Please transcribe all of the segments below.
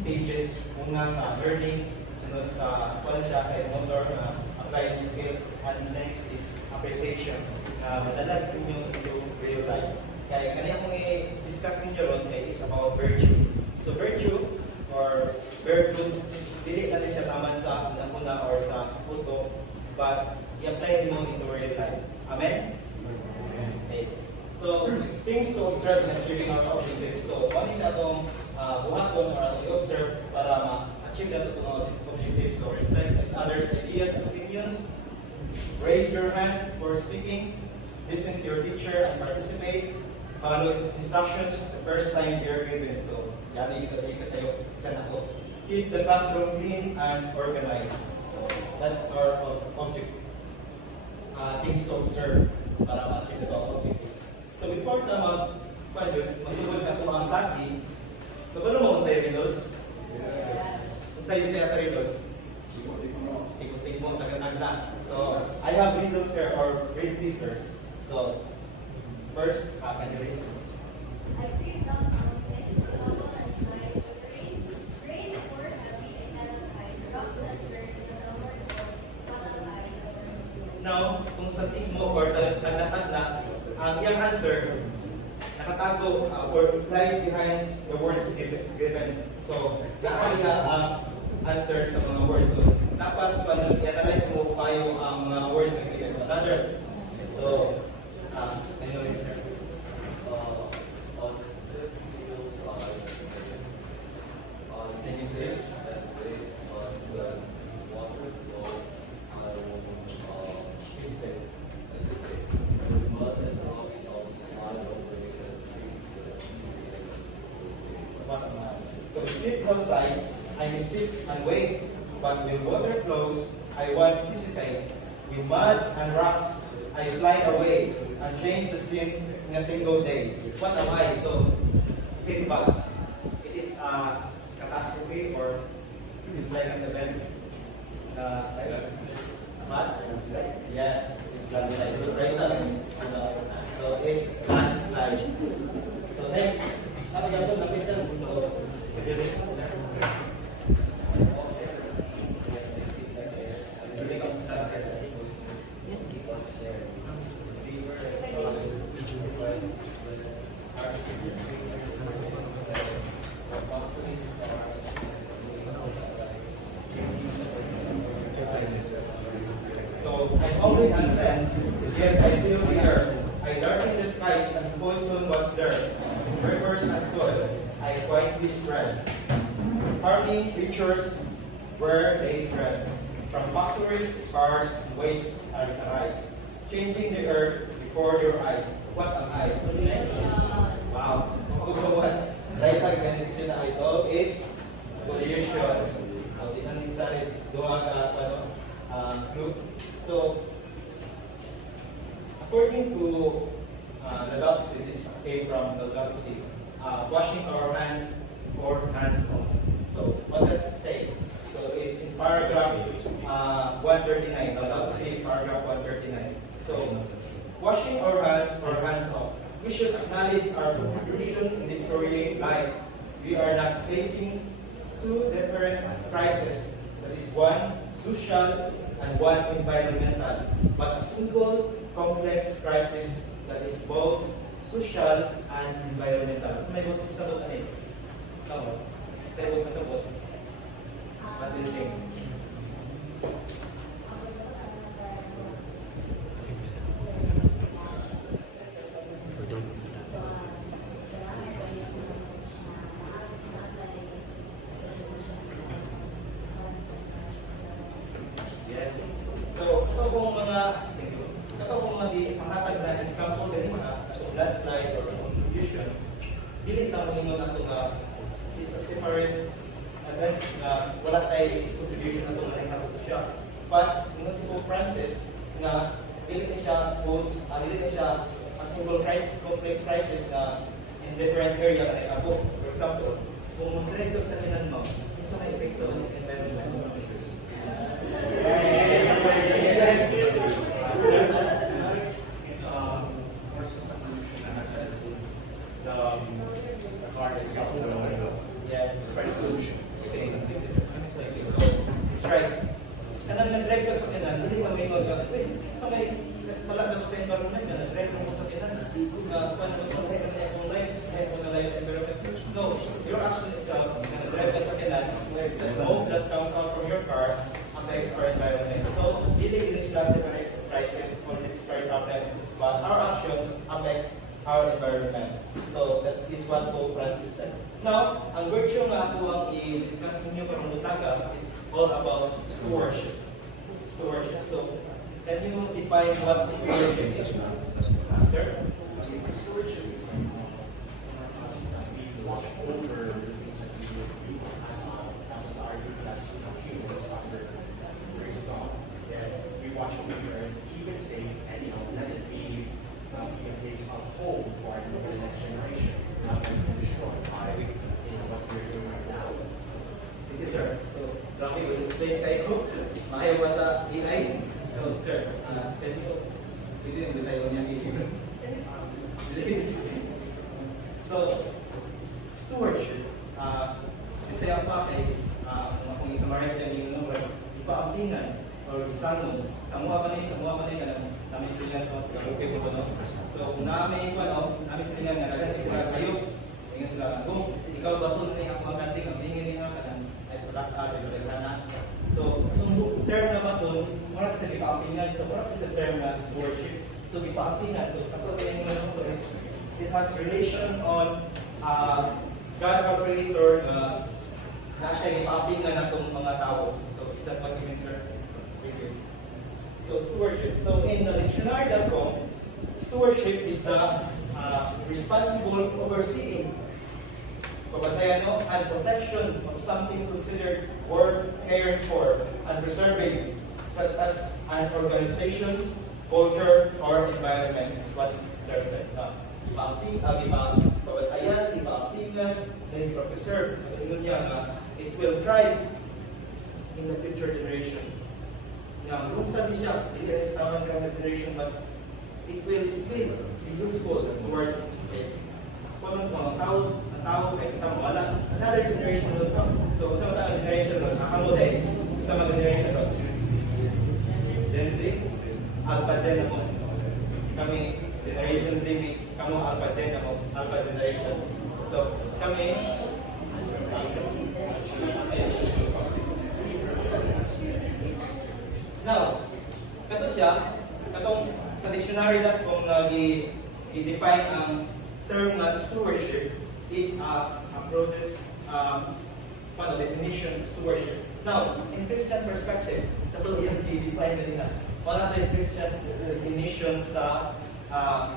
stages. Una sa learning, sunod sa siya sa motor na apply new skills, and next is appreciation na madalag ninyo into real life. Kaya kanina kung i-discuss ninyo ron, it's about virtue. So virtue or virtue, dili natin siya taman sa una or sa puto, but i-apply mo into real life. Amen? Okay. So, things to observe in achieving our objectives. So, ano siya itong buhaton or i-observe para ma-achieve natin itong objectives. So, respect others' ideas and opinions. Raise your hand for speaking. Listen to your teacher and participate. Follow instructions the first time you're given. So, yan yung kasi kasayo sa nako. Keep the classroom clean and organized. So, that's our object. Things to observe para ma-achieve the objectives. So, before na magsugod sa itong mga klase, kabalo mo kung sa'yo Windows? Yes. Kung sa'yo siya sa Windows? Ikot-ikot mo, taga-tagda. So, I have Windows here or grade pleasers. So, first, can you read? I picked up mountains, bubble and slide, rains were heavy and melancholy, rocks and dirt in the lower slopes, butterflies. Now, kung sa tingin mo or tagda-tagda, ang iyang answer, nakatago or it lies behind the words given. So, nakalala ang answer sa mga words. So, dapat i-analyze mo kayo ang mga words na given. So, another. So, ano yun, sir? Can you say? So sleep size, I may sit and wait, but when water flows, I won't hesitate. With mud and rocks, I fly away and change the scene in a single day. What am I? So, think about it. It is a catastrophe or it's like an event. Mud? Yes, it's landslide. Right now. So it's landslide. So next, so I always answered, yes, I feel the earth. I darken the skies and full soon was there. Rivers and soil, I quietly spread. Harming creatures where they tread. From factories, cars, and waste I arise. Changing the earth before your eyes. What am I? Wow. What? Right side organization na I saw. It's pollution. So, according to Laudato Si, this came from Laudato Si, washing our hands or hands on. So, what does it say? So, it's in paragraph 139. Laudato Si, paragraph 139. So, washing our hands or hands off. We should acknowledge our contribution in this story life. We are not facing two different crises. That is one social and one environmental, but a single complex crisis that is both social and environmental. So may buto sa buto na ito. Tama? Sa buto sa buto. What do you think? Yes. So, ito pong mga pangatag na example din mga landslide or contribution. Dili sa mga na ito nga, it's a separate event na wala tayo contribution na ito na nakakot siya. But, nung si Pope Francis, na dili na siya a single crisis, complex crisis na in different area na nakakot. For example, kung mag-trade sa nilan mo, sa may epekto ng environment. Yes. Okay. So, it's right. Kanang nag-drive ka sa kanan, hindi ka may mag- wait, sa lahat ng sa environment ka, nag-drive mo sa kanan. Paano mo ito? Kaya kung life, kaya kung na life environment. No, your action itself, nag-drive ka sa kanan, the smoke that comes out from your car affects our environment. So, hindi sila separate crisis or it's very problem, but our actions affects our environment. So, that is what Pope Francis said. Now, ang virtue nga ako ang i-discuss ninyo karong butaga is all about stewardship. Stewardship. So, can you define what stewardship is? Sir? Stewardship is as we watch over the things that we do as an argument as humans after the grace of God. Yes, we watch over and keep it safe and let it be a place of hope for the next generation, not to be destroyed by what we're doing right now. Thank you, sir. So, Rocky will explain kayo. Maayaw ba sa DI? No, sir. Can you, ito yung Bisayo niya. So, stewardship. Bisaya pa kay, kung isamaris yan yung number, ipaamtingan or isangon. Samuha ba niya ka namin silingan ko, okay po ba no? So, kung namin silingan nga, nagan sila kayo, ingat sila, kung ikaw ba ito na ako makanting, ang bingin niya ka ng ay product na. So, yung term na ba ito, marami sa ipaamtingan, so marami sa term na stewardship. So, ipaamtingan, so sa ito yung so it has relation on God our Creator na siya ipaamtingan na itong mga tao. So, is that what you mean, sir? Thank you. So, stewardship. So, in the dictionary.com, stewardship is the responsible overseeing, pagbantayan and protection of something considered worth caring for and preserving, such as an organization, culture, or environment. What is said? Pagbantayan, ipaaptingan, and ipa-preserve. It will thrive in the future generation. Now, buntag siya, hindi rin sa tamang generation, but it will still be useful towards it. Kung ang tao ay kita mo, another generation will come. So, sa mga generation will, kakamo din, sa mga generation will. Gen Z, Alpha Gen ako. Kami, Generation Z, kamo Alpha Gen ako, Alpha Generation. So, kami, now, kato siya, katong sa dictionary.com i-define ang term na stewardship is a broadest definition of stewardship. Now, in Christian perspective, kato yung i-define na nila. Wala tayong Christian definition sa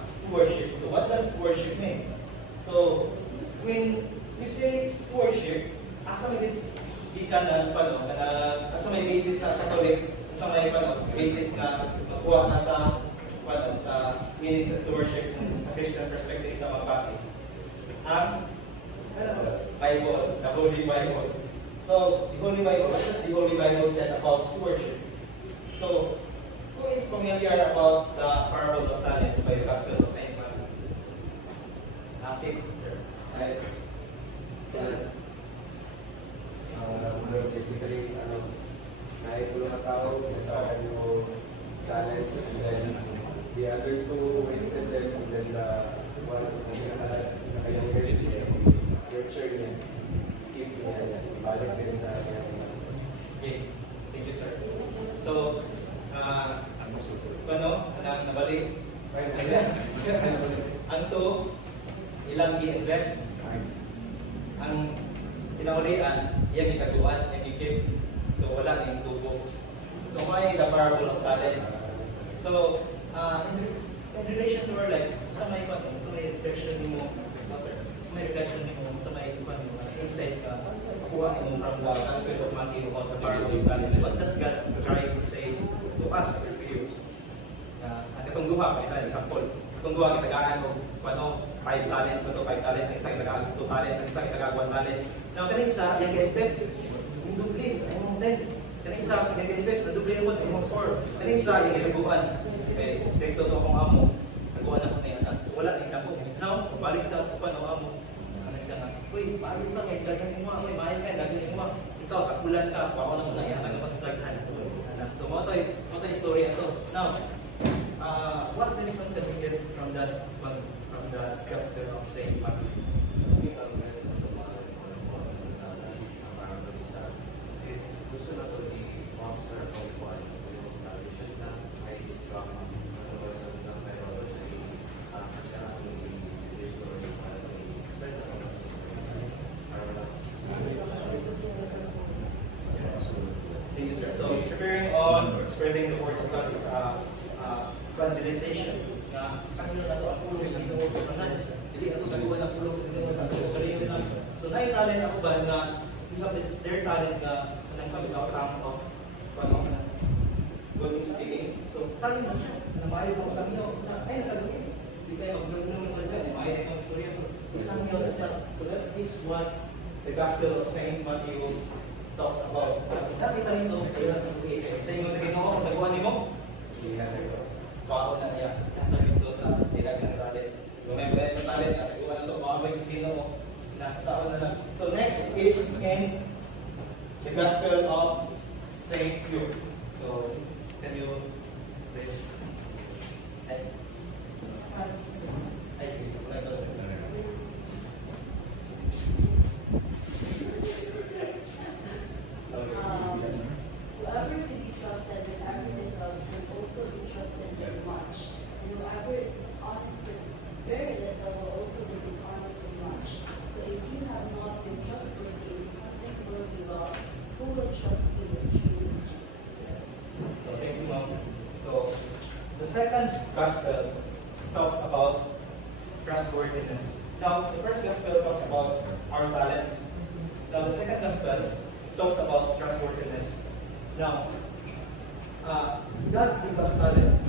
stewardship. So, what does stewardship mean? So, when we say stewardship, asa may asa may basis sa Catholic, asa may basis na makuha na sa meaning sa stewardship sa Christian perspective na magbase. Ang Bible, the Holy Bible. So, the Holy Bible, what does the Holy Bible say about stewardship? So, who is familiar about the parable of talents by the Gospel of St. Matthew? Okay, sir. Right. Basically, naipulong na tao, nagkakan yung talents, and then the other two wasted them, and then the one na kayong years, nurture niya, keep niya, balik din sa kanya. Okay, thank you, sir. So, nabalik? Ang to, ilang gi-invest, ang pinaulian, iyang itaguan, iyang ikip. So, wala na yung tubo. So, may the parable of talents. So, in relation to our life, sa may reflection mo, sa may insights ka, kuha mo from the Gospel of Matthew about the parable of talents. What does God try to say to us or to you? At itong duha, kita example, itong duha, kitagaan o 5 talents ba ito? 5 talents, ang isang itagaan 2 talents, ang isang itagaan 1 talents. Now, kanina isa, yung ka-invest, yung dubli, yung 10. Kanina isa, yung ka-invest, na dubli naman, yung 4. Kanina isa, yung ilaguan. Okay, straight to akong amo, naguan ako na yan. So, wala na yung dako. Now, balik sa amo, Ano siya nga, uy, maayo ka, may daghan mo, uy, maayo ka, daghan mo. Ikaw, kakulan ka, ako na muna, yan, nagkapas daghan. So, mo to story ito. Now, what lesson can we get from that gospel of Saint Matthew? Gusto na to i-foster of one yung tradition na ay from sa ng pero siya ang i-restore sa i-spread na naman para mas Thank you, sir. So, preparing on spreading the word of God is evangelization. Na isang yun na ito, ang pulo, hindi ko sa tanan. Hindi ito nagawa ng pulo sa ito, sa ito, kariyo na. So, nai-talent ako ba na you have their talent na kami outcome of good speaking. So, talent na siya. Na maayo ko sa inyo, ay, natagawin. Hindi kayo mag-gulong naman dyan. Maayo na yung storya. So, isang yun na siya. So, that is what the Gospel of Saint Matthew talks about. Nakita nito, ayun ang pag-ibig. Sa inyo sa Ginoo, kung nagawa niyo mo, baon na niya. Nakita nito sa nilagang talent. Kung may pwede ng talent, nagawa na ito, baka may stilo mo. Nakasaan na lang. So next is in the Gospel of Saint Luke. So, can you please? I see. Whoever can be trusted with every little can also be trusted with much. And whoever is dishonest with very little will also be dishonest with much. So if you have not been trustworthy in nothing worldly wealth, who will trust you with true riches? So, thank you, Mom. So, the second gospel talks about trustworthiness. Now, the first gospel talks about our talents. Now, the second gospel talks about trustworthiness. Now, God gave us talents.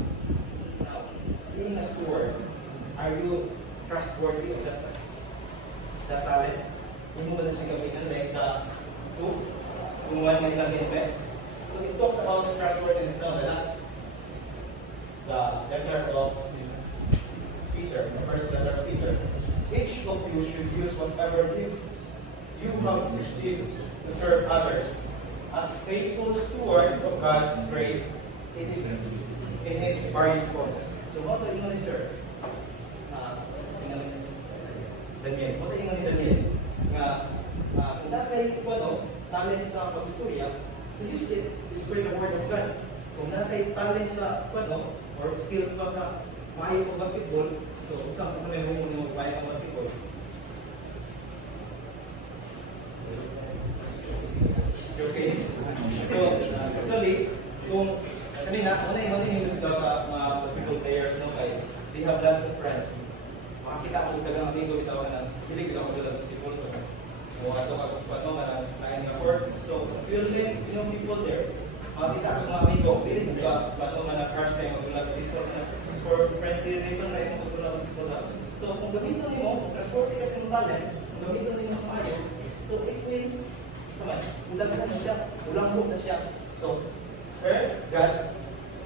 Now, being a steward, are you trustworthy of that talent? Hindi mo na siya gamitin like the food, kung one may invest. So it talks about trustworthiness now. The letter of Peter, the first letter of Peter. Each of you should use whatever gift you have received to serve others. As faithful stewards of God's grace, it is in its various forms. So what do you know, sir? Daniel. What do you know, Daniel? Kung nakay talent sa pag-istorya, so use it to spread the word of God. Kung nakay talent sa or skills pa sa maayo pang basketball, so sa may mga maayo pang basketball. Your case. So, actually, kung kanina, ano yung sa mga basketball players, no, kay they have lots of friends. Makakita ko talagang amigo, bitaw ka na, hindi kita ko talagang basketball. So, ato ka kung marang kain nga court. So, you'll meet, people there. Makakita ko mga amigo, hindi ka, crush tayo magulat dito. For friendly reason na yung magulat basketball. So, kung gamitin mo, kung transporte kasi ng talent, kung gamitin mo sa mayo, so it will ulang na siya, ulang na siya. So, God,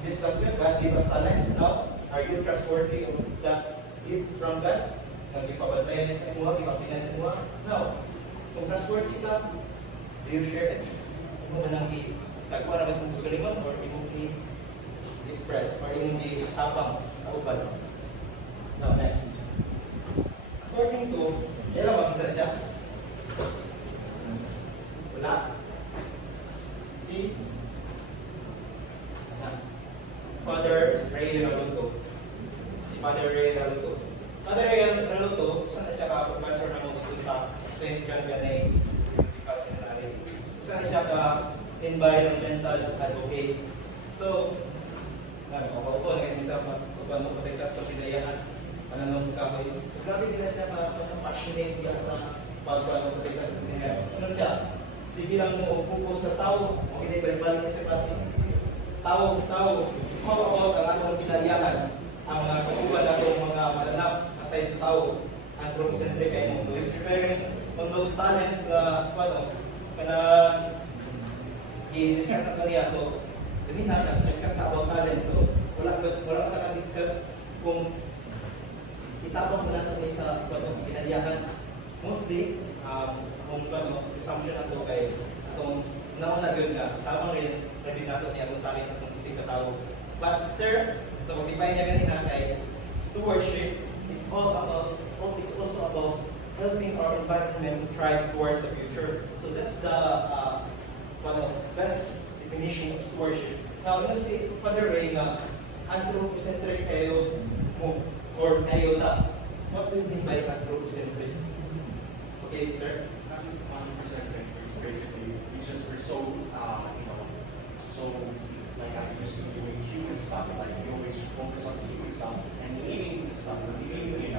this gospel, God give us talents. Now, are you trustworthy of that gift from God? Nagpapantayan sa imuha, ipapinay sa imuha? No. Kung trustworthy ka, do you share it? Mo man ang itagwa na mas mong kagalingon or imong i-spread or imong i-tapang sa uban? Now, next. According to, ilan ba isa siya? Wala. Si Father Ray Raluto. Si Father Ray Raluto. Father Ray Raluto, saan na siya ka-professor na mo dito sa St. John Vianney Medical Seminary. Saan na siya ka-environmental advocate. So, nagpapaupo na ganyan sa pagpapatektas sa pinayahan. Mananong kahoy. Grabe din na siya passionate niya sa pagpapatektas sa pinayahan. Ano siya? Sige lang mo focus sa tao, o kinibalik niya sa klase. Tao, how about ang atong pinaliyahan? Ang mga kasuban na itong mga malanap aside sa tao, anthropocentric kayo mo. So, he's preparing on those talents na, i-discuss na kaniya. So, ganyan na, discuss na about talents. So, wala ka naka-discuss kung itapang mo na ito sa pinaliyahan. mostly, kung ano, presumption na ito kay atong nauna yun nga, tamang rin, pwede nato niya atong talent sa itong isang katawag. But sir, ito mag-define niya kanina kay stewardship, it's also about helping our environment to thrive towards the future. So that's the best definition of stewardship. Now, let's say, Father Ray, na anthropocentric kayo mo, or kayo na, what do you mean by anthropocentric? Okay, sir? 100% basically, we're so, so like I'm used to doing human stuff, like we always focus on the human stuff and leaving the stuff, leaving,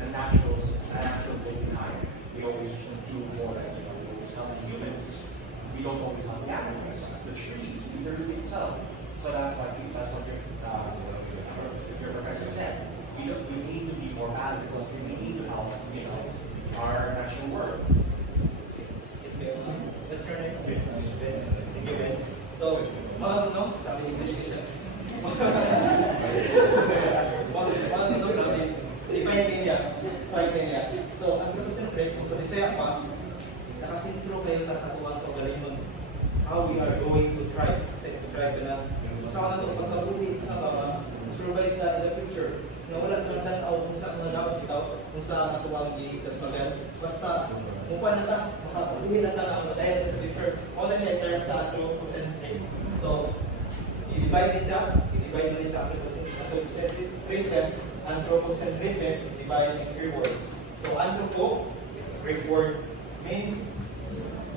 the natural behind. We always do more like, we always help the humans. We don't always help the animals, the trees, the earth itself. So that's what your professor said. We need to be more valuable. We need to help, our natural world. That's correct. Vince. Thank you, Vince. So, no, sabi English ka siya. No, grabe. Define Kenya. So, anthropocentric, kung sa Bisaya pa, nakasintro kayo sa tuwang kaugalingon. How we are going to try na. Sa mga pagkabuti na ba, survive na in the future. Na wala kang tanaw kung saan mga dapat bitaw, kung saan atuwang i-itas magan. Basta, mukha na ta, makapuhi na ta ang dahil sa future. Kung na siya term sa anthropocentric. So, i-divide niya siya anthropocentrism is divided in 3 words. So, anthropo is a Greek word, means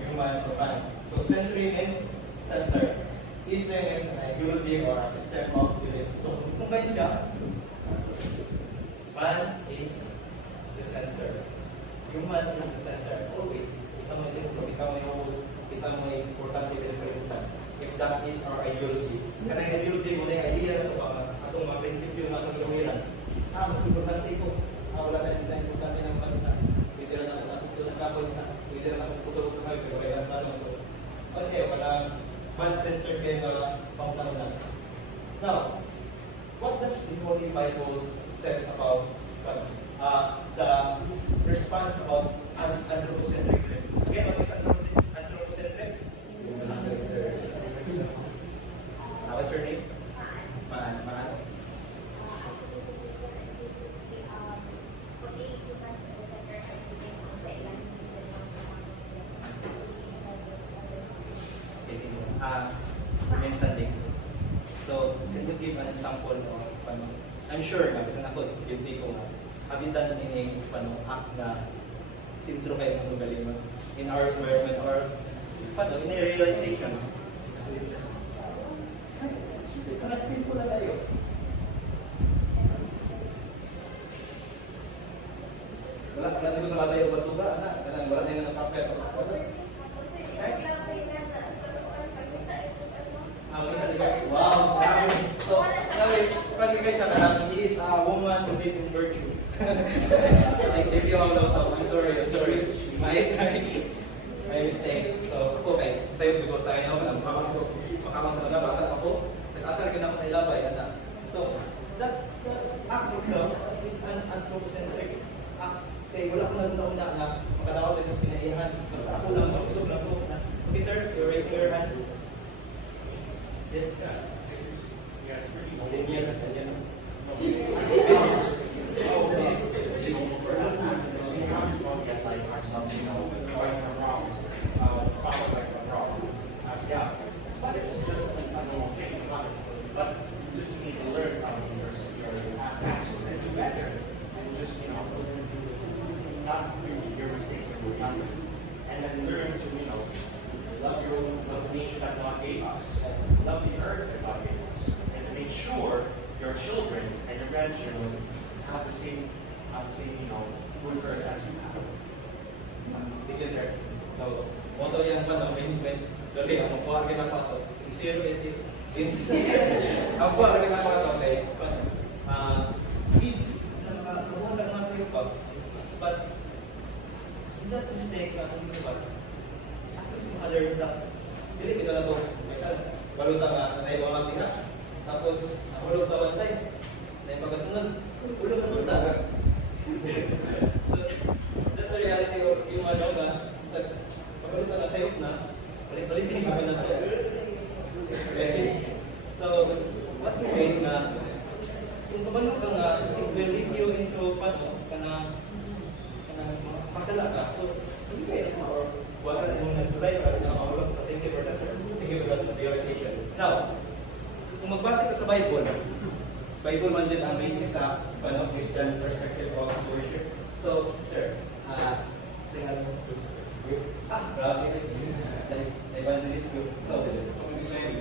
human or man. So, century means center. Ism is an ideology or a system of belief. So, kung ba siya, man is the center. Human is the center. Always. Ikaw may sentro, ikaw may role, ikaw may importante din sa limutan. If that is our ideology. Karang ideology mo na yung idea na ito ba, atong mga prinsipyo na atong lumiran. Mas importante ko. Wala na rin tayo importante ng palitan. Pwede na naman natutulog ng kapon na. Pwede na naman tutulog ng kayo sa kabayaan na lang. So, okay, walang man-centered kayo na pangpanunan. Now, what does the Holy Bible say about the response about anthropocentric? Again, what is anthropocentric? What's your name? Maan. Remain standing. So, can you give an example of I'm sure nga, kasi ako, guilty ko nga, habitan na yung act na sintro kayo ng galing in our environment or in a realization. Simple na tayo. Wala siguro na tayo basura, wala tayo ng papel. Wow! So, pag guys sa kanang, he is a woman who live in virtue. If you all know something, I'm sorry. My mistake. So, ako guys, sa'yo because I know na makakang sa mga bata ako, nag-asar ka na ako na ilabay, anak. So, that act itself is an anthropocentric act. Kaya wala ko na na makadawat at pinaihan. Basta ako lang, mag-usog lang po. Okay sir, you're raising your hand. Yeah, it's really Linear. like ourselves, right from wrong, problem right from wrong. Yeah, but it's just but you just need to learn from your past actions and do better, and just not do your mistakes or do nothing, and then learn to love the nature that God gave us, and love the earth that God gave us, and to make sure your children and your grandchildren have the same good earth as you have. Thank you, sir. So, moto yan pa, sorry, ang kuha rin ako ito. Zero is it. Ang kuha rin ako ito, okay? But, nakuha lang mga sa'yo pa. But, in that mistake, hindi ba? At least maka-learn that. Hindi, kita na ito. Baluta nga, nanay mo mga tika. Tapos, hulog na bantay. Nanay pagkasunod, hulog na punta. So, that's the reality na ka. So, hindi kayo na or wala na yung nag-reply para na makawala. So, thank you for that, sir. Thank you for that realization. Now, kung magbasa ka sa Bible, Bible man din ang basis sa Christian perspective of worship. So, sir, grabe. Evangelist ko. So,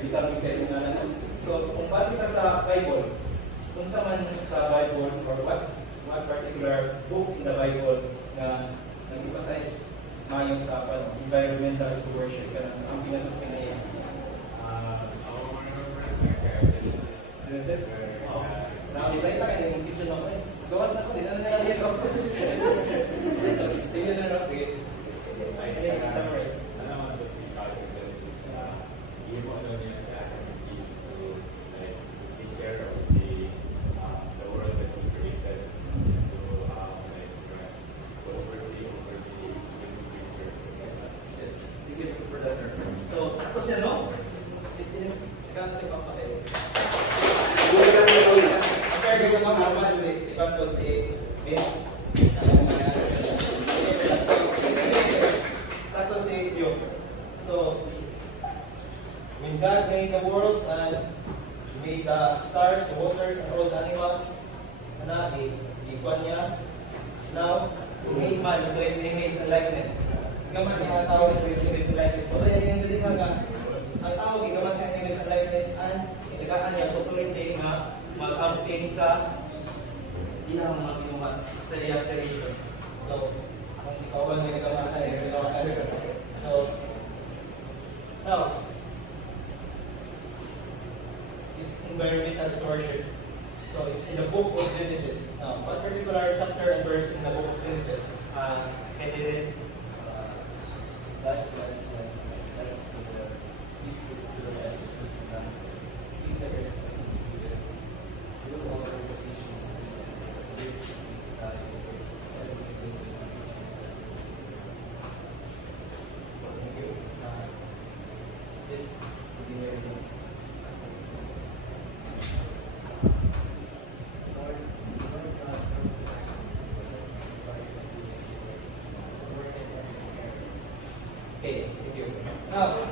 becoming kayo na lang. So, kung base ka sa Bible, kung sa man sa Bible or what particular book in the Bible na nag-emphasize mayong sa environmental stewardship ka na ang pinatos ka na yan. Genesis? Oo. Nakakita ka na yung section ako eh. Gawas na ko, di na nalagyan ko. Tingnan na lang. Sige. So, ako siya, no? It's in, ikaw siya papakil. After ko mga apat, ipan po si Vince. Sakto si Dio. So, when God made the world and made the stars, the waters, and all the animals, ikuan niya. Now, He made man into His image and likeness. Gaman niya ang tawag into His image and likeness. Pero yung dilihan nga, ang tawag gaman sa image and likeness and itagaan niya authority nga mag-campaign sa iyang mga kinuha sa iyang creation. So, kung kawan niya gaman na ginawa ka. So, now, it's environmental stewardship. So it's in the book of Genesis. Now, what particular chapter and verse in the book of Genesis? Can you read? That was set to the people to the earth, keep the earth distributed, rule over the fish in the sea, the birds in the sky, everything in the trees that moves. Thank you. Yes, you can hear me. Okay, thank you. Now,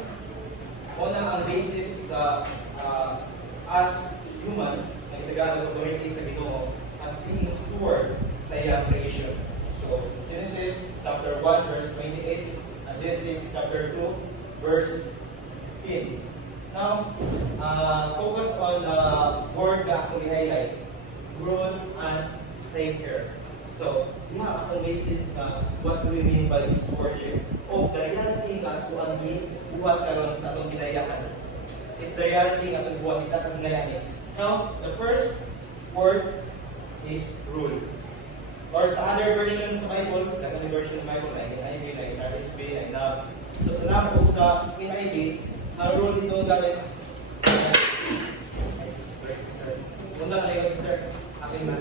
una ang basis sa as humans, na itagaan ng authority sa Ginoo as being steward sa iyang creation. So, Genesis chapter 1 verse 28 and Genesis chapter 2 verse 10. Now, focus on the word na akong i-highlight. Rule and take care. So, diha akong basis na what do we mean by stewardship? O, the reality nga kung ang buhat karon sa atong ginayahan. It's the reality nga itong buhat kita atong ginayahan. Now, the first word is rule. Or sa other versions sa Bible, other version sa Bible, na NIV, na RHB, na NAV. So, sa NAV o sa NIV, ang rule dito gamit. Muna na kayo, sister. Akin na.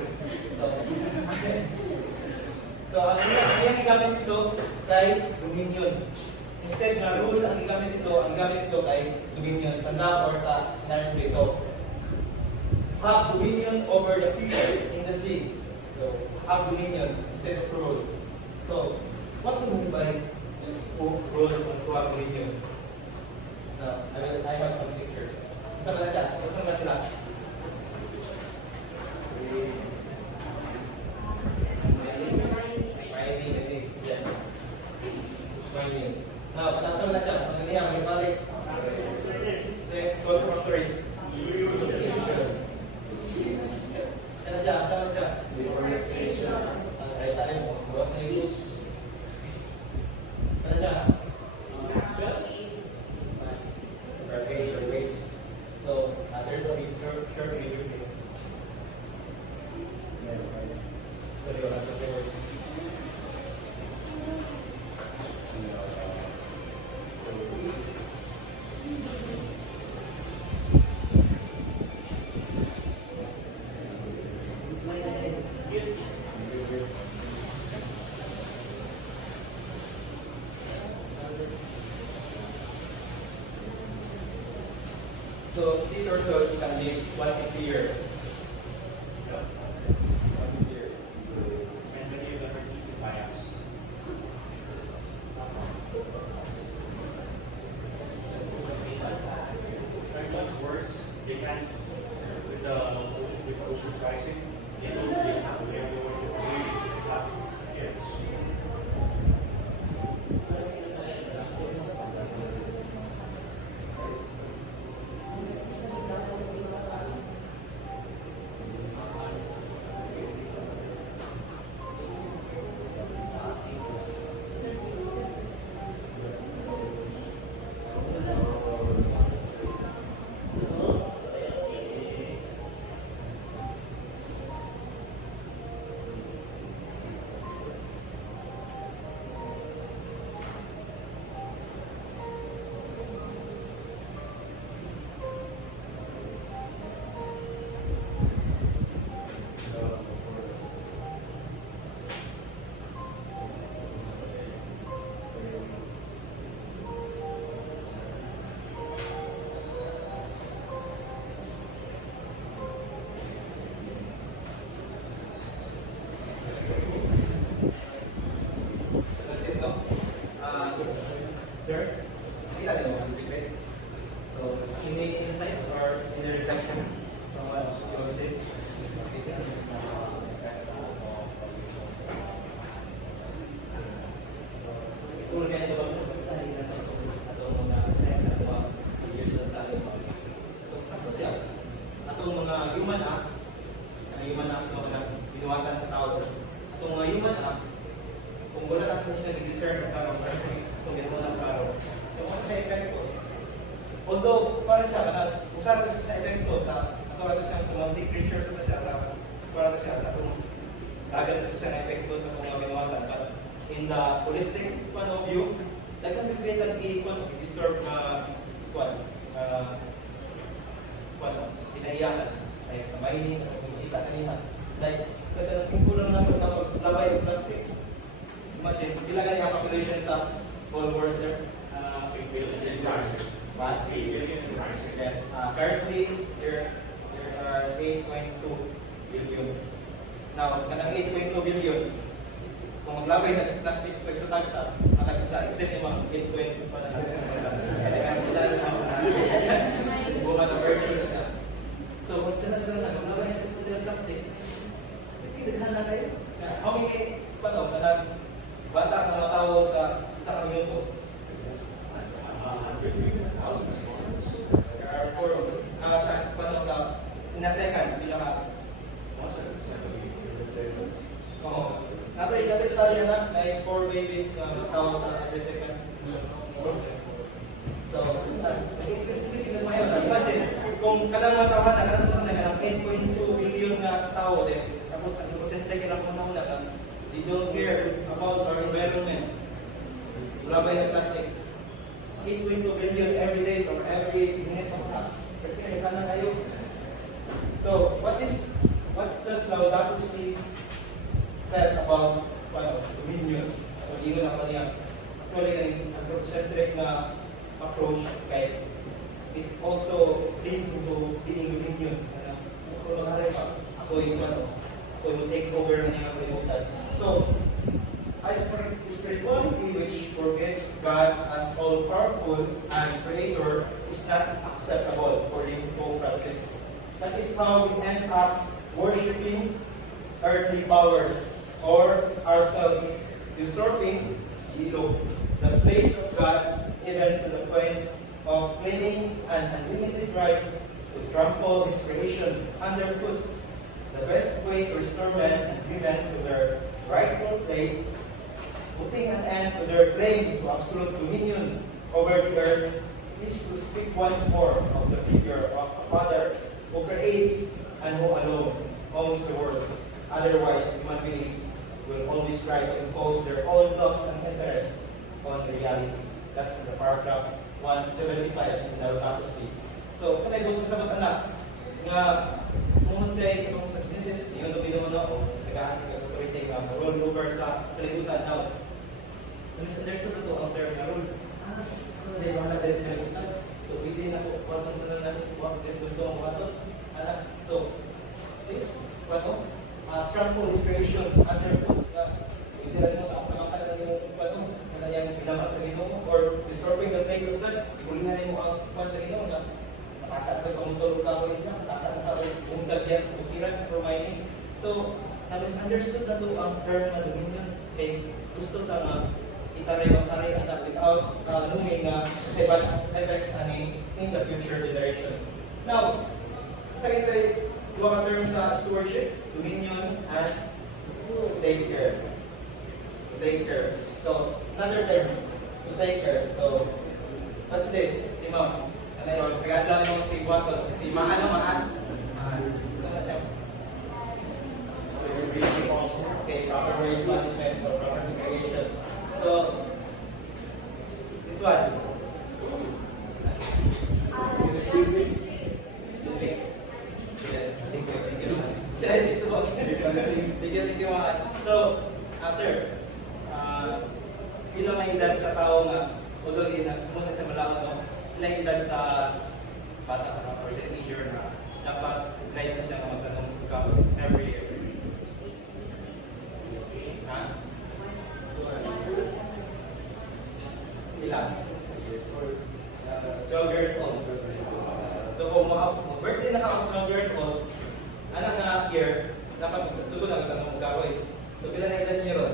So, ang igamit ito kay dominion. Instead na rule, ang igamit ito kay dominion sa NAV or sa NRSB. So, have dominion over the fish in the sea. So, have dominion instead of rule. So, what do you mean by rule and to have dominion? Now, I have some pictures. Saan ba siya? Saan ba sila? Yes. It's mining. Now, saan ba siya? Ang ganyan, may balik. Say, close factories. Saan siya? Saan siya? Deforestation. Ang kahit tayo mo, bukas na yung use. Saan siya? Waste. So, there's a big short video here. So, sea turtles can live 150 years. 150 years. And many of them are eaten by us. wala natin siya di-discern ng klaro, pero kung gano'n ng klaro. So, ano siya epekto? Although, parang siya, usara siya sa epekto, para siya sa mga sea creatures na siya, para siya sa kung agad siya na epekto sa kung mabinuwatan. But in the holistic point of view, nagkang bigay lang i-disturb na pinaiyakan. Like sa mining, kung kita kanina. Like, sa simple lang natin na labay ng plastic. Imagine, pila ka ang population sa whole world, sir? 8 billion rice. What? 8 billion rice. Yes. Currently, there are 8.2 billion. Now, kanang 8.2 billion, kung maglabay na plastic sa tagsa, nakag-isa, except yung mga 8.2 pa na natin. Kaya nga, kita sa mga bunga na virtue na siya. So, kung na sila na, maglabay sa plastic, nagkilaghan na kayo. How many, bata ka mga tao sa community? 150,000. There are 4, in a second, pinaka. Oo. Nato study na, may 4 babies na tao sa every second. So, kasi ngayon, imagine, kung kadang matawa na, kadang sa kanang 8.2 billion na tao din, tapos ang porcentahe ka lang muna na, they don't care about our environment. Wala ba yung plastic? 8.2 billion every day or every minute of time. Kaya ka na kayo. So, what does Laudato Si said about dominion? O ingon ako niya. Actually, ang anthropocentric na approach kay it also lead to being dominion. Kung mag-hari pa, ako yung take over na niya kalimutan. So, spirituality which forgets God as all-powerful and creator is not acceptable for the Pope Francis. That is how we end up worshiping earthly powers or ourselves, usurping the place of God, even to the point of claiming an unlimited right to trample His creation underfoot. The best way to restore men and women to their rightful place, putting an end to their claim to absolute dominion over the earth, is to speak once more of the figure of a Father who creates and who alone owns the world. Otherwise, human beings will always try to impose their own laws and interests on the reality. That's in the paragraph 175 in Laudato Si. So, sa may butong sa anak, nga muntay itong successes, yung lumino o nag-aati ka authority nga roll over sa kalibutan now. There's a to ang term na rule. Hindi ba na dahil sa kalibutan? So, pwede na po, kwartong mo na natin, gusto mong kwartong. So, see? Trample is creation underfoot. Pwede rin mo nakapagkakala yung kwartong na yung pinama sa Ginoo or disturbing the place of God. Ikulihan mo ang kwan sa Ginoo na nakakatag ang tulog ka ko yun na, nakakatag ang gagyas, bukiran, or mining. So, na-misunderstood na ito ang term na dominion. Okay, gusto ka nga itaray at without knowing sa bad effects in the future generation. Now, sa ito ay dua ka term sa stewardship, dominion, and take care. To take care. So, another term, to take care. So, what's this? Si Ma'am. Ano yun? Kaya lang yung si Wato. Si Mahan na Mahan. Saan na siya? Okay, proper waste management or proper segregation. So, this one. Yes, thank you. Thank you. So, sir, ilang may edad sa tao nga, although muna sa malaon, no? Ilang edad sa bata or teenager na dapat guys na siya na magtanong ka every year. Ha? Ilan? 12 years old. So kung birthday na ka 12 years old, anak na year, dapat sugod na magtanong ka ko. So pila na edad niyo ron?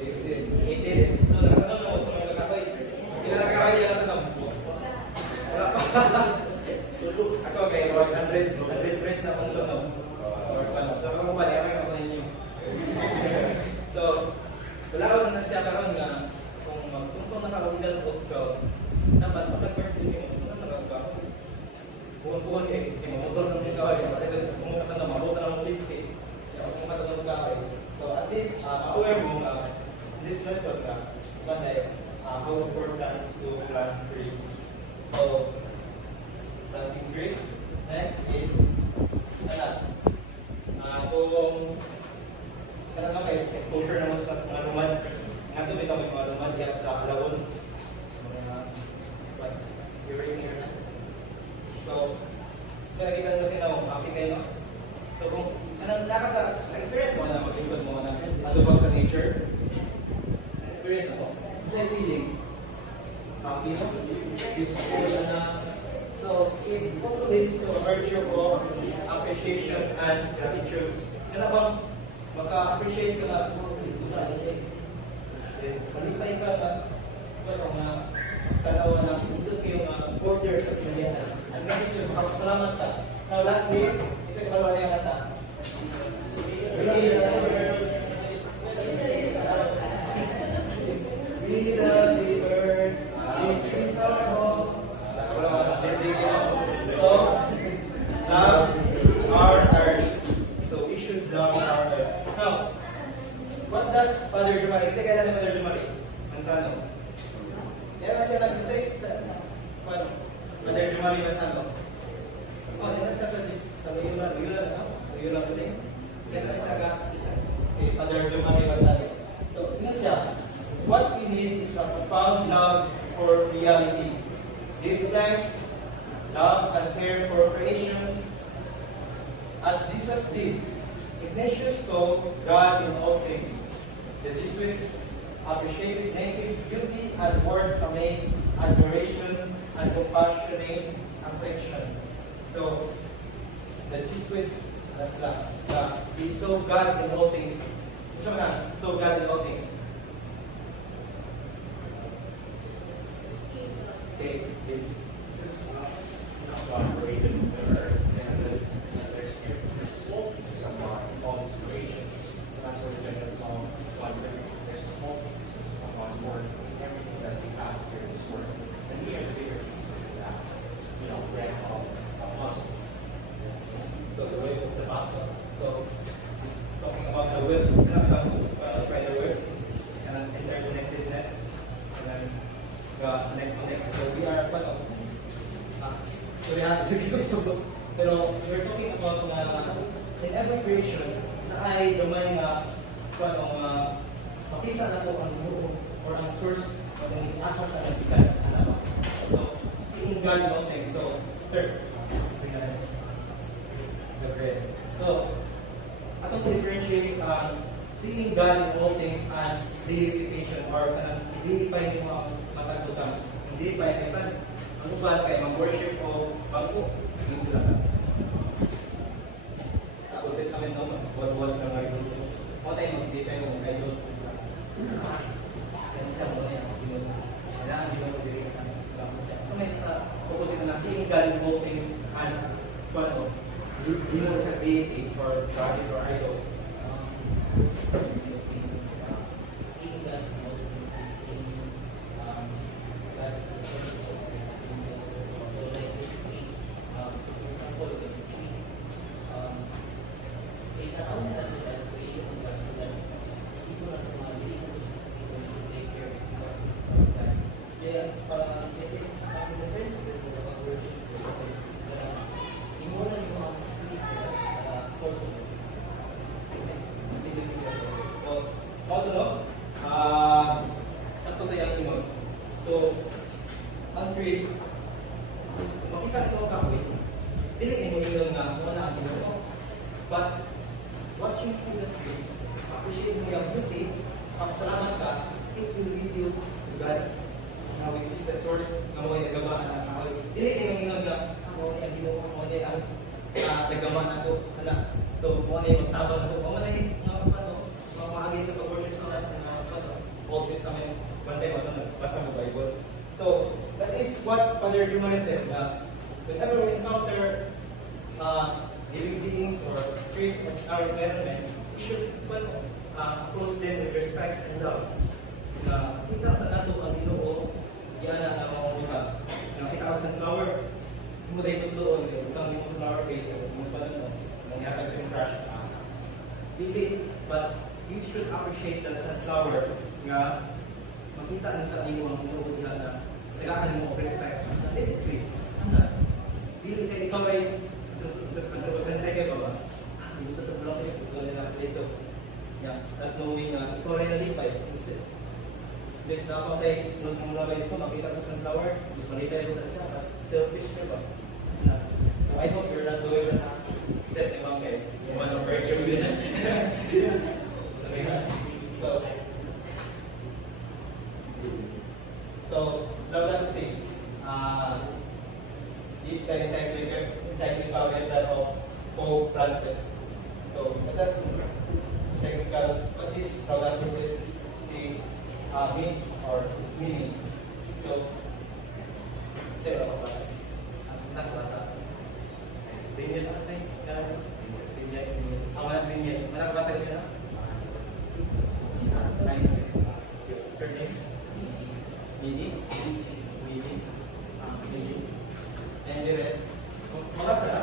18. So nakatanong mo kung may kakakoy. Pila na kakakoy niya natanong? Wala pa. Ako kay 100 press na kung ito. Or ano. So ako ba, kaya ako ninyo. So, wala ko na siya siya karon nga kung nakakagdal ko dapat matag-birthday mo kung nagagawa. Buwan-buwan kayo, kasi mamotor ng mga kaway, kung nakakanda mabuta ng 50, kung katagong kaway. So at least, aware mo this lesson how important to plant trees. So, planting trees. Next is, kung naman kayo, exposure naman sa mga lumad, nga ito bitaw may mga lumad yan sa alawon. Irregular na. So, kaya kita nyo sinaw, happy kayo, no? So, kung na-experience mo na maglingkod mo na matubag sa nature, na-experience mo, sa feeling, happy, no? So, it also leads to a virtue of appreciation and gratitude. Kaya bang maka-appreciate ka na, malipay ka na, kalawa na ito yung borders sa Pilipinas. At gratitude, makapasalamat ka. Now, lastly, isa ka ba yung kata? We love the earth, this is our home. So, love our earth. So, we should love our earth. Now, what does Father Jumari? Isa kaya na Father Jumari? Mansano. Kaya na siya nag-say sa Father Jumari Mansano. Oh, hindi na sa Mayulan ko din. Kaya na isa ka, Father Jumari Mansano. So, yun siya. What we need is a profound love for reality. Give thanks, love, and care for creation. As Jesus did, Ignatius saw God in all things. The Jesuits appreciated native beauty and word amazed admiration and compassionate affection. So, the Jesuits, they saw God in all things. Saw God in all things. Okay, please. God created the earth and there's small pieces of God in all His creations. That's what the general song God created. There's small pieces of God's word in everything that we have here in this world. And we are the bigger pieces of that, that of a puzzle. So the way of the puzzle. So it's talking about the will, try the word, and interconnectedness, and then connect. So we are part of. Pero we're talking about in every creation na ay gamay nga makita na po ang buo or ang source o ang asa sa nagbigan. So, seeing God in all things. So, sir, so, atong differentiate seeing God in all things and deification or hindi pa yung mga matagutang. Hindi pa yung ang uban kay mag-worship o bago, yun sila. Sa Old Testament naman, what was the right to do? O tayo hindi kayo kay Diyos. Kasi siya mo na yan, kailangan hindi mo mag-direct ka. So may focusing na seeing God in all things and hindi mo sa deity or gods or idols. Seeing God in all things, seeing God So, ang trees, makita ito kahoy. Dili mo yun nga wala ang ginagawa. But watching through the trees, appreciate mo yung beauty, salamat ka, it will lead you to God. Now exist the source ng mga nagawaan na kahoy. Dili kayo yung nga, ako ni ang ginawa, ako ni ang nagawa na ito. So, kung ano yung magtabang na ito, kung ano yung mga maagay sa pag-worship sa last na Old Testament, bantay mo ito, nagbasa mo Bible. So, that is what Father Jumari said, whenever we encounter living beings or trees in our environment, we should approach them with respect and love. nga makita nito ang iyong mga diha na tagaan mo respect. Immediately, ano? Dili kay ikaw ay represente kay ba? Dito sa bulak ay ito na place of not knowing na ikaw ay nalipay. Instead, this na ako tayo, sunod mo na ito, makita sa sunflower, mas malipay ko na siya, selfish ka ba? So I hope you're not doing that. Except ni Ma'am Kay, one of her children. So, love that to see. This encyclical letter of Pope Francis. So, that's encyclical, what is how that to see means or its meaning. So, say what about that? Nakabasa. Ringgit na tayo. Ringgit. Ang manas ringgit. Nakabasa rin na? Nice. Your name? Midi? Midi? Midi? And you read? Mabasa na?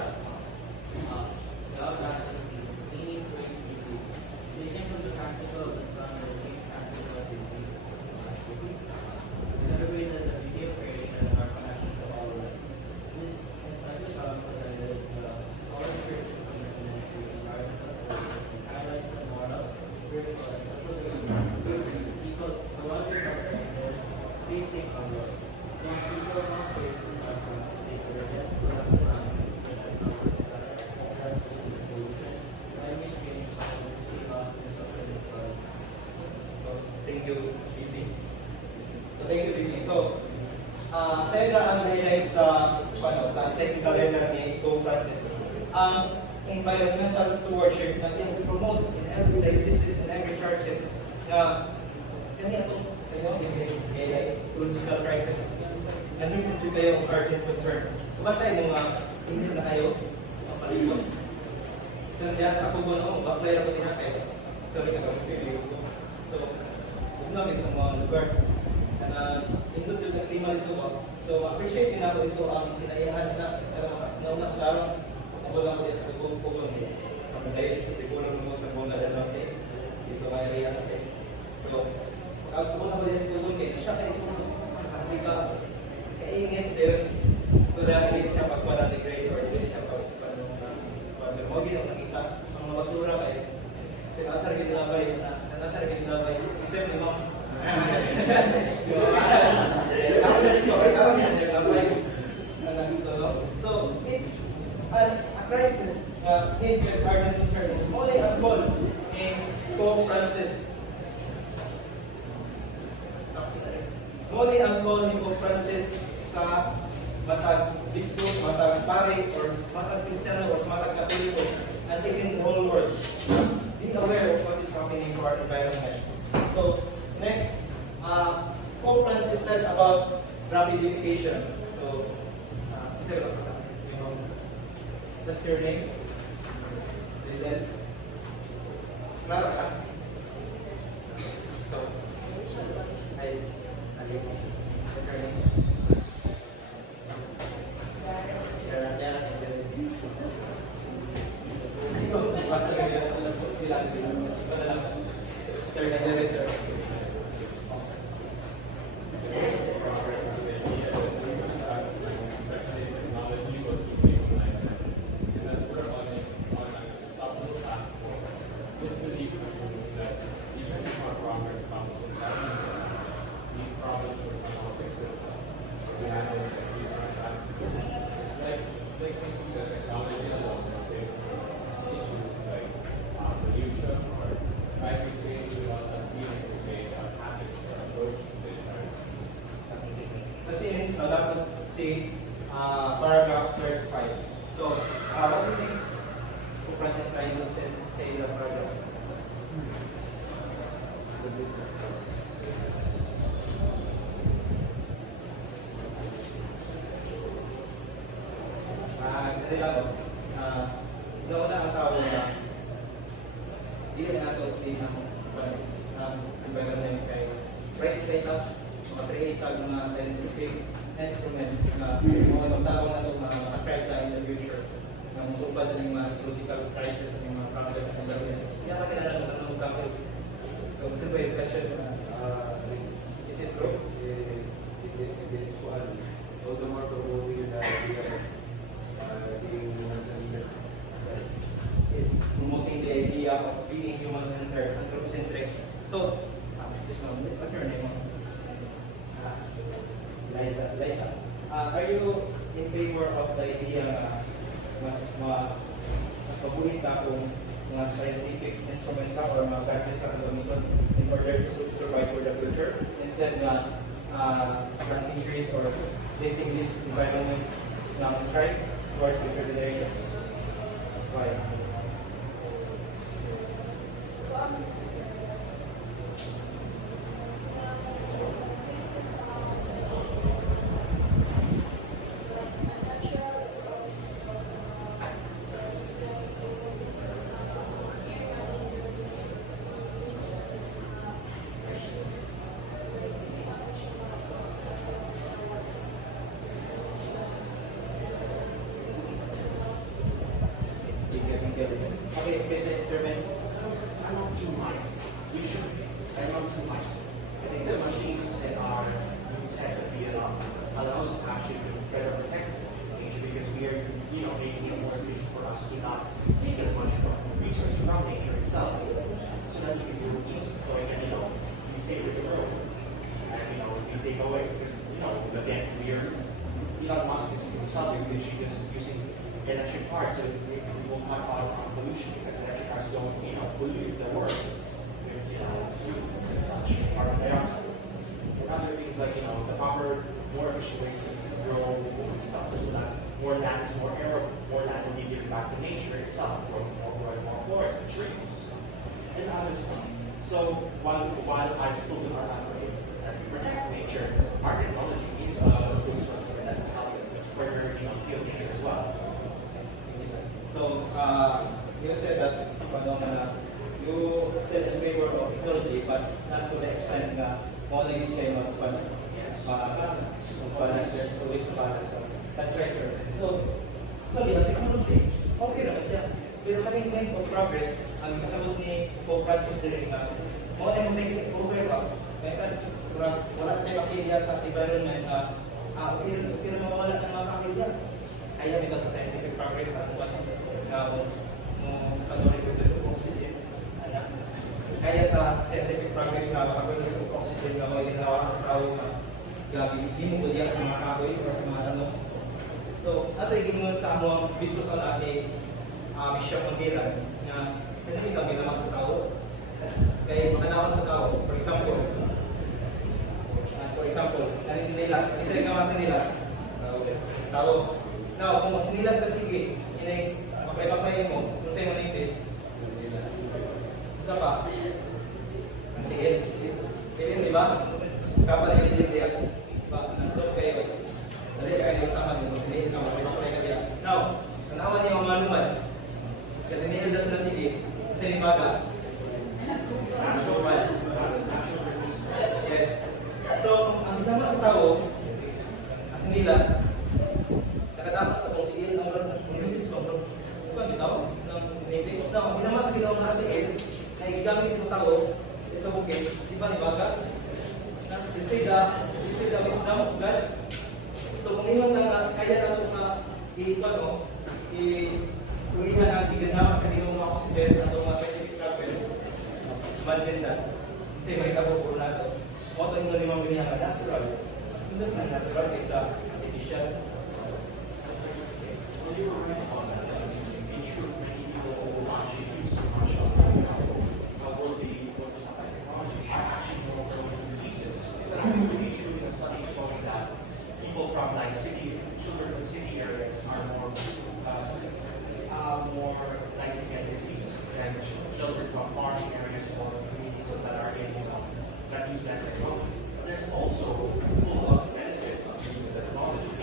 Love that is the meaning praise be to. Taken from the practical of the Son and the same practical of his celebrated the beauty of praying and our connection to all of it. This encyclical presents all the churches of the ministry environmental holy and highlights the moral, spiritual, and social development. People, the one who recognizes, please seek our Lord. Young people not faith in our God, they forget to have the Thank you, BC. So, thank you, BC. So, sa ito ang highlights sa second calendar ni Pope Francis. Ang environmental stewardship na i-promote in every diocese and every churches na ganito kayo yung ecological crisis. Nandito din kayo ang urgent concern. Diba tayo nung hindi na kayo mapalikot? So, diyan ako mo noong, bakit ako tinapay? Sorry ka ko. So, huwag namin sa mga lugar na indot yung klima dito mo. So, appreciate din ako ito ang pinaiyahan na pero nauna klaro ako lang ko sa pagpupulong ang diocese sa pagpupulong mo sa Bola del Norte dito kay area natin. So, pag ako na ko sa pagpupulong kayo, siya kayo hindi ka kaingit din kaya hindi siya pagpara-degrade or hindi siya pag-mogi ang nakita ang mga basura kayo. Sinasar ginlabay, except ni Ma'am. So, it's a crisis needs an urgent concern. Only a call in Pope Francis. Only ang call ni Pope Francis sa matag discourse, matag pare, or matag Kristiyano, or matag Katoliko, and even the whole world. Be aware of what is happening to our environment. So, next, Pope Francis said about rapid education. So, that's your name? Listen. Clara ka? So, hi. What's your name? Sir, nag-level, sir. Kasi dapat si paragraph 35. So, what do you think Pope Francis trying to say in the paragraph? Kasi lang po, nauna ang tao na hindi na ito ang environment kay create ang mga scientific instruments na mga magtabang na ito mga na in the future na musupad ng mga ecological crisis ng mga problems ng gawin. Hindi na kilala ng mga bakit. So, kasi po yung question Liza, are you in favor of the idea na mas mabulit na kung mga scientific instruments ka or mga gadgets ka gamiton in order to survive for the future instead na can increase or lifting this environment ng tribe towards the veterinary? Why? Okay, Sir Vince. I'm not too much. We should be. I'm not too much. I think the machines that are new tech that we allows us to actually better protect nature because we are, making it more efficient for us to not take as much resources from nature itself, so that we can do it easy. So again, we save the world, and we take away because again Elon Musk is himself is literally just using electric cars, so we will cut out on pollution because electric cars don't, pollute the world with, pollutants and such, carbon dioxide. And other things like, the proper, more efficient ways to grow food stuff so that more land is more arable, more land will be given back to nature itself, growing more forests and trees, and other stuff. So while I still do not advocate that we protect nature, our technology is a good source for that to help further, heal nature as well. So, you said that you still in favor of technology, but not to the extent na mo naging siya yung mag-spend. Balance, there's always a balance. That's right, sir. So, sabi ng technology, okay naman siya. Pero maling point of progress, ang kasabot ni Pope Francis din na mo na yung make over ka. Kaya wala siya makilya sa environment na okay na mawala ng mga kakilya. Kaya dito sa scientific progress ang produce of oxygen. Kaya sa scientific progress nga makaproduce of oxygen nga may ginawa sa tao na gabi, hindi mo diyan sa mga kahoy o sa mga tanong. So, ato yung sa among business na si Bishop Mondira na hindi kami naman sa tao. Kaya makanawan sa tao, for example, nani sinilas, isa yung gawa sinilas. Tao, now, kung sinilas ka sige, mapay-mapay mo, kung sa'yo manipis. Isa pa? Ang tigil. Tigil, di ba? Kapag yung tigil ako. So, kayo. Dali kayo nagsama nyo. Hindi, sama sa mapay ka diya. Now, sanawan niyo ang manuman. Kasi nildas na sige. Kasi ni Baga. Natural one. Yes. So, ang ginama sa tao, as nilas, nakatakas sa kong tigil ang manipis ko. Bitaw ng nipis. Now, ang ginama sa ginawang natin na igigamit sa tao sa bukid, di ba ni Baga? They say the wisdom of God. So kung ingon na kaya na ito i-tulihan ang iginama sa ginawang mga oxygen sa itong mga scientific progress, imagine that. Kasi may kapupuro na ito. Kung ito yung limang biniyang natural, mas tindot na natural kaysa artificial. You were right on that. In truth, many people actually use so much of the stuff like technologies are actually more prone to diseases. It's actually really true in a study showing that people from children from city areas are more likely to get diseases than children from farming areas or communities that are that use that technology. But there's also a lot of benefits of using the technology.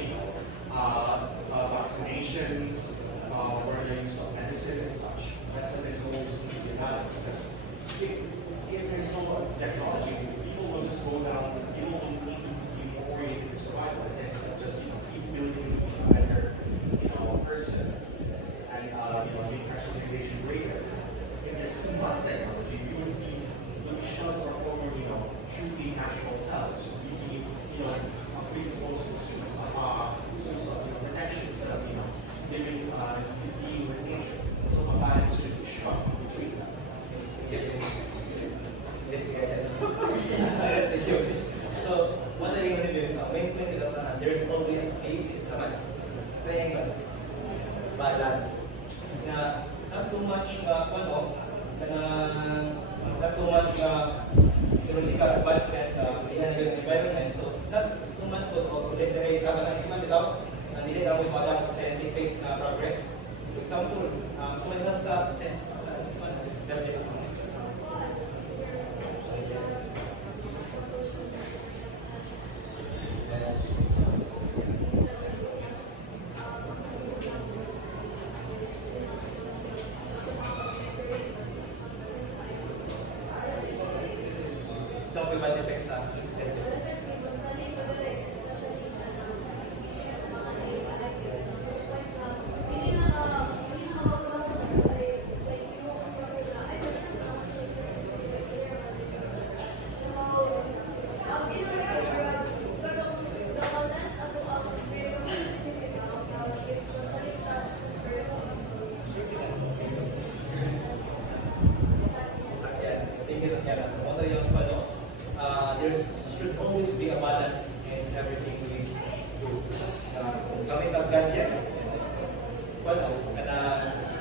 Vaccinations, or the use of medicine and such. That's what this whole needs to be balanced. Because if there's no technology, people will just go down, people will need to be more oriented to survival instead of just keep building a better person and make our civilization greater. If there's too much technology, we would be shells are formerly truly natural cells. So we need predisposed to protection instead of living being with nature. So a balance should be struck between them. So what are you going to do is main point is that there effect sa intelligence. There should always be a balance in everything we do. Gamit ang gadget,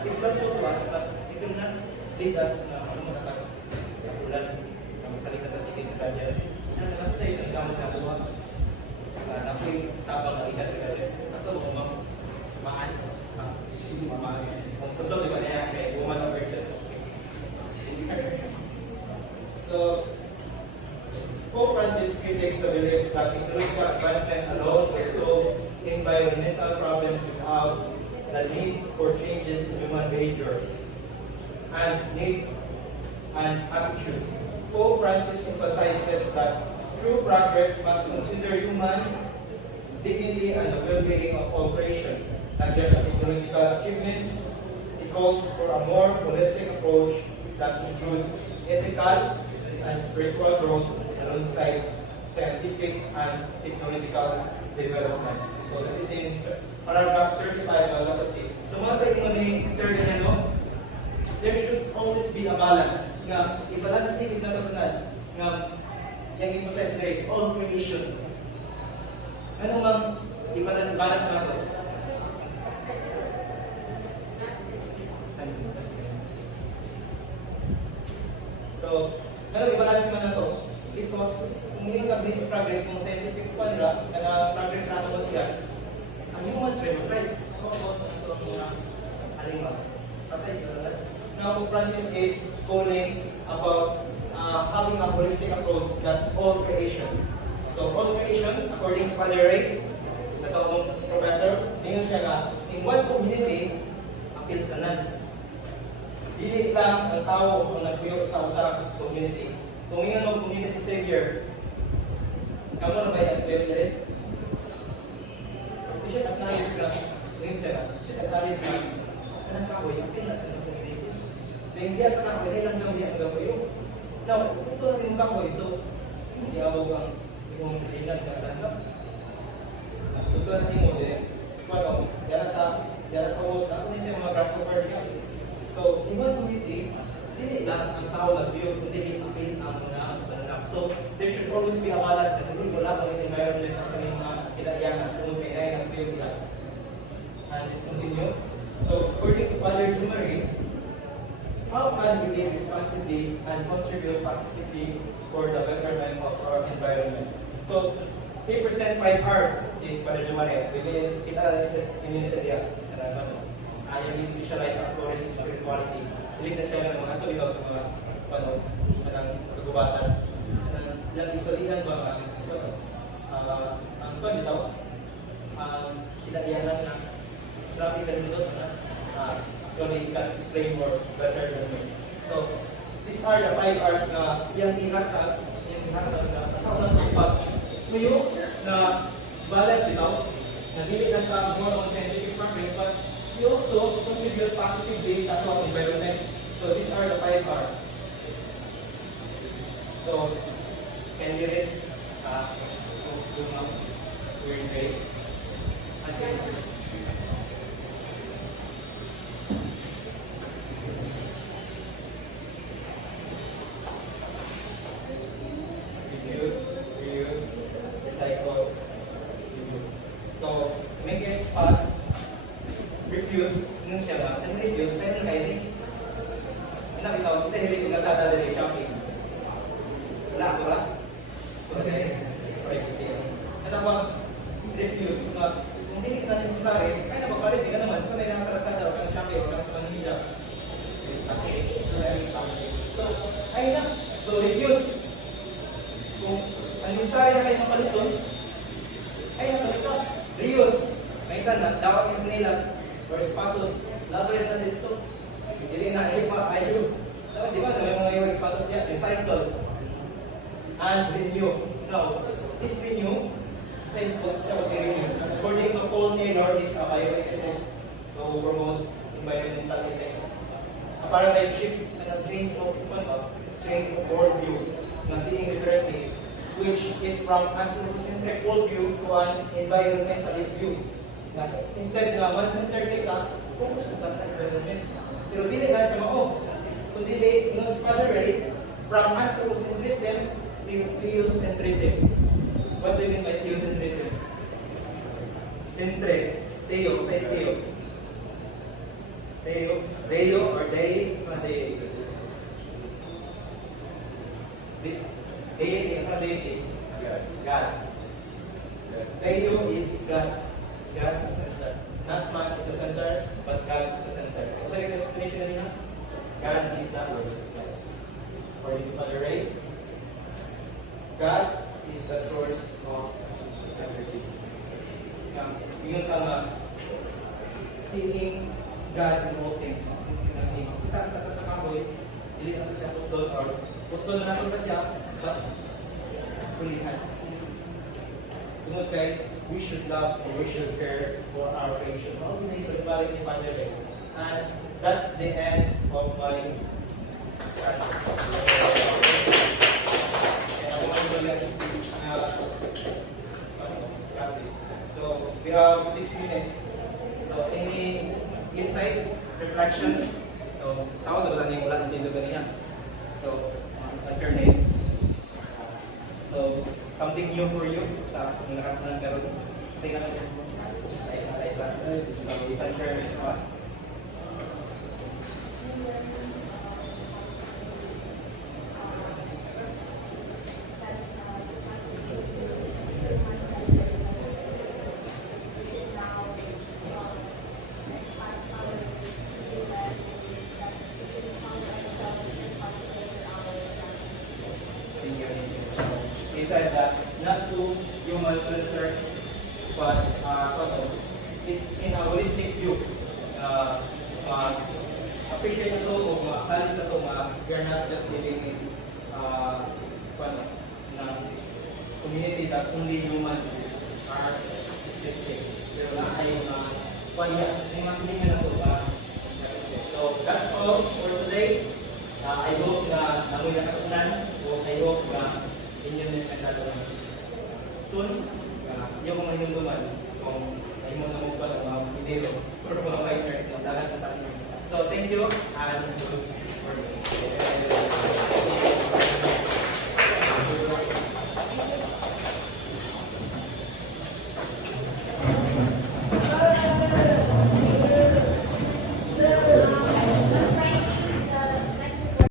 it's helpful to us, but it will not lead us na katulad ng salita na sige sa gadget. Natin tayo ng gamit na buha. Napoy tabang na ina sa gadget. Ito, maan. Hindi mamaan. Kung so, di ba niya, may woman sa virgin. So, Pope Francis critiques the belief that ecological advancement alone will solve environmental problems without the need for changes in human behavior and need and attitudes. Pope Francis emphasizes that true progress must consider human dignity and the well-being of all creation, not just technological achievements. He calls for a more holistic approach that includes ethical and spiritual growth alongside scientific and technological development. So that is in paragraph 35 of Lato C. So mga tayo mo ni Sir Daniano, there should always be a balance. Nga, i-balance ni na tapunan. Nga, yung i-concentrate on creation. Ano mang i-balance na ito? So, ano i-balance man na ito? Because kung yung ability progress ng scientific pa nila, progress na ito siya, ang humans rin, right? Ito ang mga animals. Patay sila. Now, Francis is calling about having a holistic approach that all creation. So, all creation, according to Father Ray, natawang professor, tingin siya nga, in one community, apil tanan. Dili lang ang tao ang nagpuyo sa usang community. Kung yun ang community si Savior, kamo na ba yung nagpuyo rin? Siya nag-alis lang, tingin siya nag-alis lang, anong kahoy, apil natin ang community. Dahil diya sa kahoy, nilang daw niya ang gapuyo. Now, ito natin yung kahoy, so, hindi abog ang yung salinan ka lang. Ito natin mo, yara sa host na, kung siya mga grasshopper niya. So, in one community, hindi lang ang tao nag-build, kundi apil ang mga pananap. So, there should always be a balance na hindi wala kang environment ang kanyang mga kinaiyangan kung may ay nag-build nila. And let's continue. So, according to Father Jumari, how can we live responsibly and contribute positively for the betterment of our environment? So, he present 5 hours since Father Jumari. Kita lang sa dia. Ayaw yung specialized sa forest spirituality. Hilig na siya ng mga ito bitaw sa mga kagubatan. Yung istorihan ba sa ang kwan bitaw, kinaiyanan na grabe ka dito na actually can explain more better than me. So, these are the 5 hours na yung ihatag na kasama ng tupag. Ngayon na balance bitaw, na dili lang ka more on scientific progress, but we also contribute positively to our environment. So these are the 5 R's. So, can you read? Zoom out. We're in grade. Okay. Reuse, recycle, reuse. So, make it fast. Refuse, nun siya nga, ang refuse, sa'yo na kayo din. Nakitaw, isa hilig yung Lazada din shopping. Wala ako ba? Okay. Ano ba? Refuse, na kung hindi na necessary, kaya na magpalit ka naman. So may nasa Lazada o kang Shopee o kang sa Manila. Kasi, so, ayun na. So, refuse. Kung ang necessary na kayo mapalit doon, ayun na, ito. Reuse. May na, dapat yung sinilas or sapatos, laboy na din. So, hindi na pa ayos. Di ba, may mga yung sapatos niya, recycle. and renew. Now, this renew, same sa pag-renew. According to Paul Taylor, is a bioethics to promote environmental ethics. A paradigm shift and a change of worldview na seeing differently, which is from anthropocentric worldview to an environmentalist view. Na instead na man-centered ka, focus ka sa environment. Pero dili ka siya mao. Kung dili, ingon si Father Ray, from anthropocentrism to theocentrism. What do you mean by theocentrism? Centre, Theo, say Theo. Theo or Dei, sa Dei. Deity, sa Deity. God. Theo is God. God is the center. Not man is the center, but God is the center. Kung sa ito explanation na nila, God is the source. According to Father Ray, God is the source of everything. Yun ka nga, seeing God in all things. Kita sa kahoy, hindi natin siya putol or putol na natin siya, but kulihan. Tungod kay, we should love or we should care for our creation. All we need to balik ni Father Ray. And that's the end of my discussion. So we have 6 minutes. So any insights, reflections? So tao na ba yung ulat ng video niya? So what's your name? So something new for you sa lahat ng karoon. Say na lang. Isa. So you can share with us. He said that not to human-centered, but it's in a holistic view. Appreciate ito o makalis na ito we are not just living in na community that only humans are existing. Pero na kayo na yung mas hindi na ito So that's all for today. I hope na namoy nakatunan o I hope na inyo na siya nagkaroon. Soon, yung mga hinunduman, kung ay mo na mo pa ng mga video or mga fighters na dagat ng tayo. So thank you and good morning.